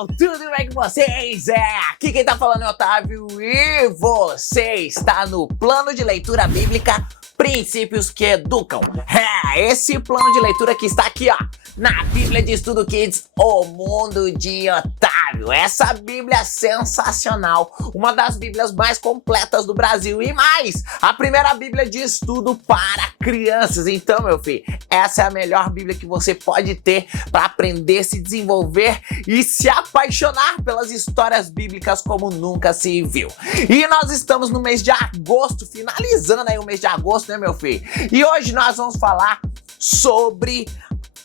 pessoal, tudo bem com vocês? Aqui quem tá falando é Otávio e você está no Plano de Leitura Bíblica Princípios que Educam. Esse plano de leitura que está aqui, ó, na Bíblia de Estudo Kids, O Mundo de Otávio. Essa Bíblia sensacional, uma das Bíblias mais completas do Brasil e mais, a primeira Bíblia de estudo para crianças. Então, meu filho, essa é a melhor Bíblia que você pode ter para aprender, se desenvolver e se apaixonar pelas histórias bíblicas como nunca se viu. E nós estamos no mês de agosto, finalizando aí o mês de agosto, né, meu filho? E hoje nós vamos falar sobre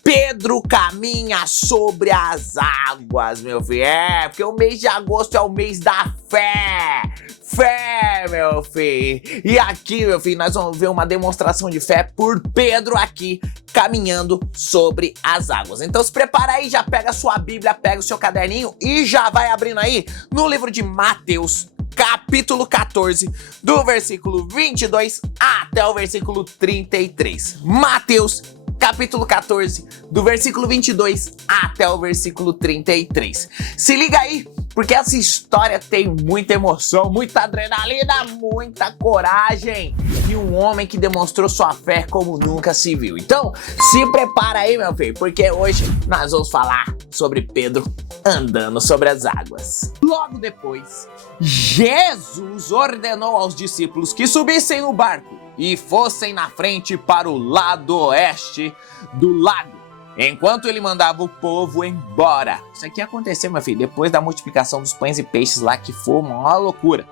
Pedro caminha sobre as águas, meu filho. Porque o mês de agosto é o mês da fé. Fé, meu filho. E aqui, meu filho, nós vamos ver uma demonstração de fé por Pedro aqui, caminhando sobre as águas. Então se prepara aí, já pega a sua Bíblia, pega o seu caderninho e já vai abrindo aí no livro de Mateus, capítulo 14, do versículo 22 até o versículo 33. Mateus, capítulo 14, do versículo 22 até o versículo 33. Se liga aí, porque essa história tem muita emoção, muita adrenalina, muita coragem e um homem que demonstrou sua fé como nunca se viu. Então, se prepara aí, meu filho, porque hoje nós vamos falar sobre Pedro andando sobre as águas. Logo depois, Jesus ordenou aos discípulos que subissem no barco e fossem na frente para o lado oeste do lago, enquanto ele mandava o povo embora. Isso aqui aconteceu, meu filho, depois da multiplicação dos pães e peixes lá, que foi uma loucura.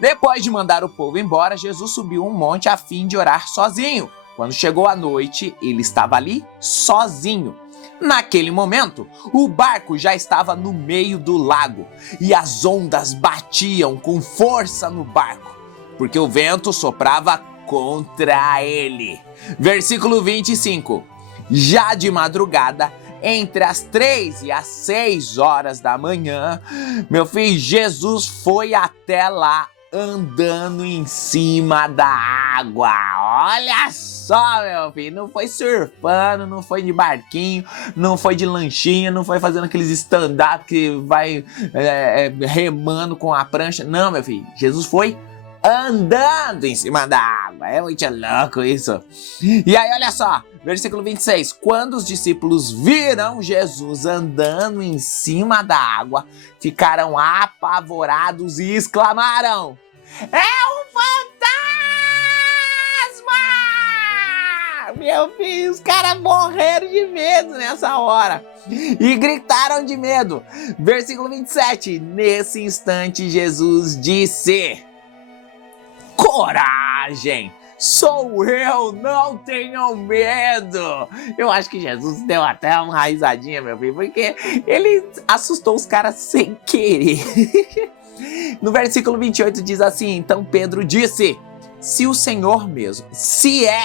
Depois de mandar o povo embora, Jesus subiu um monte a fim de orar sozinho. Quando chegou a noite, ele estava ali sozinho. Naquele momento, o barco já estava no meio do lago e as ondas batiam com força no barco, porque o vento soprava contra ele. Versículo 25. Já de madrugada, entre as 3 e as 6 horas da manhã, meu filho, Jesus foi até lá andando em cima da água. Olha só, meu filho, não foi surfando, não foi de barquinho, não foi de lanchinha, não foi fazendo aqueles stand-up que vai remando com a prancha. Não, meu filho, Jesus foi andando em cima da água. É muito louco isso. E aí, olha só, versículo 26. Quando os discípulos viram Jesus andando em cima da água, ficaram apavorados e exclamaram: "É um fantasma!" Meu filho, os caras morreram de medo nessa hora e gritaram de medo. Versículo 27. Nesse instante, Jesus disse: "Coragem! Sou eu, não tenham medo!" Eu acho que Jesus deu até uma risadinha, meu filho, porque ele assustou os caras sem querer. No versículo 28 diz assim: então Pedro disse: se o Senhor mesmo, se é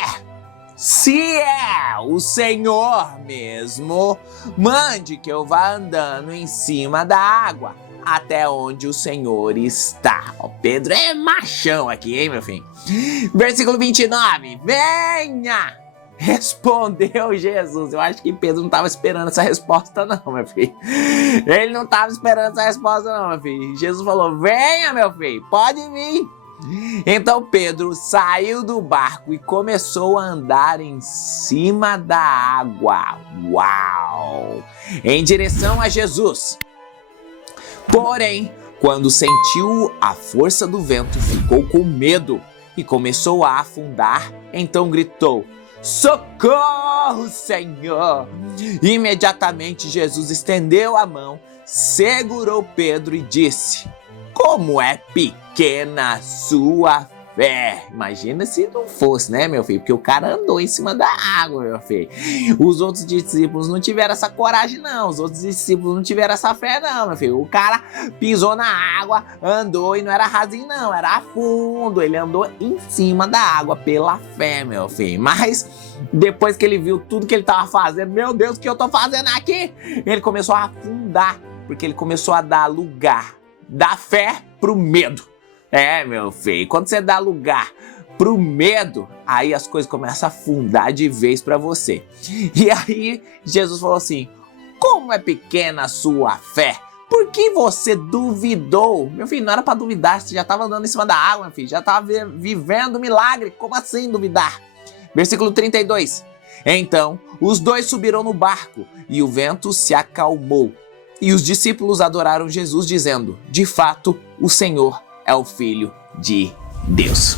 o Senhor mesmo, mande que eu vá andando em cima da água até onde o Senhor está. Ó, Pedro é machão aqui, hein, meu filho? Versículo 29. Venha! Respondeu Jesus. Eu acho que Pedro não estava esperando essa resposta não, meu filho. Ele não estava esperando essa resposta não, meu filho. Jesus falou: venha, meu filho, pode vir. Então Pedro saiu do barco e começou a andar em cima da água. Uau! Em direção a Jesus. Porém, quando sentiu a força do vento, ficou com medo e começou a afundar. Então gritou: socorro, Senhor! Imediatamente Jesus estendeu a mão, segurou Pedro e disse: como é pequena a sua fé! Imagina se não fosse, né, meu filho? Porque o cara andou em cima da água, meu filho. Os outros discípulos não tiveram essa coragem, não. Os outros discípulos não tiveram essa fé, não, meu filho. O cara pisou na água, andou e não era rasinho, não. Era a fundo. Ele andou em cima da água pela fé, meu filho. Mas depois que ele viu tudo que ele tava fazendo, meu Deus, o que eu tô fazendo aqui? Ele começou a afundar, porque ele começou a dar lugar da fé pro medo. Meu filho, quando você dá lugar pro medo, aí as coisas começam a afundar de vez pra você. E aí Jesus falou assim: como é pequena a sua fé? Por que você duvidou? Meu filho, não era pra duvidar, você já estava andando em cima da água, meu filho, já estava vivendo milagre, como assim duvidar? Versículo 32. Então, os dois subiram no barco e o vento se acalmou. E os discípulos adoraram Jesus dizendo, de fato, o Senhor é o Filho de Deus.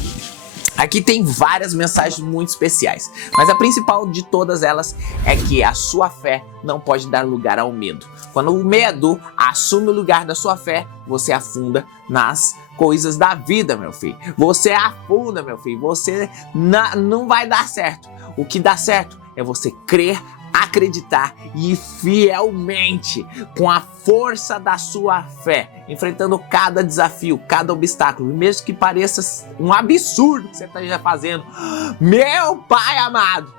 Aqui tem várias mensagens muito especiais, mas a principal de todas elas é que a sua fé não pode dar lugar ao medo. Quando o medo assume o lugar da sua fé, você afunda nas coisas da vida, meu filho. Você afunda, meu filho. Você não vai dar certo. O que dá certo é você crer, acreditar e fielmente, com a força da sua fé, enfrentando cada desafio, cada obstáculo, mesmo que pareça um absurdo que você esteja fazendo. Meu Pai amado,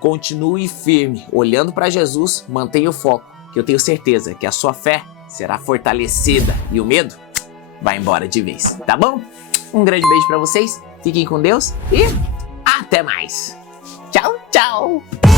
continue firme, olhando para Jesus, mantenha o foco, que eu tenho certeza que a sua fé será fortalecida e o medo vai embora de vez, tá bom? Um grande beijo para vocês, fiquem com Deus e até mais. Tchau, tchau!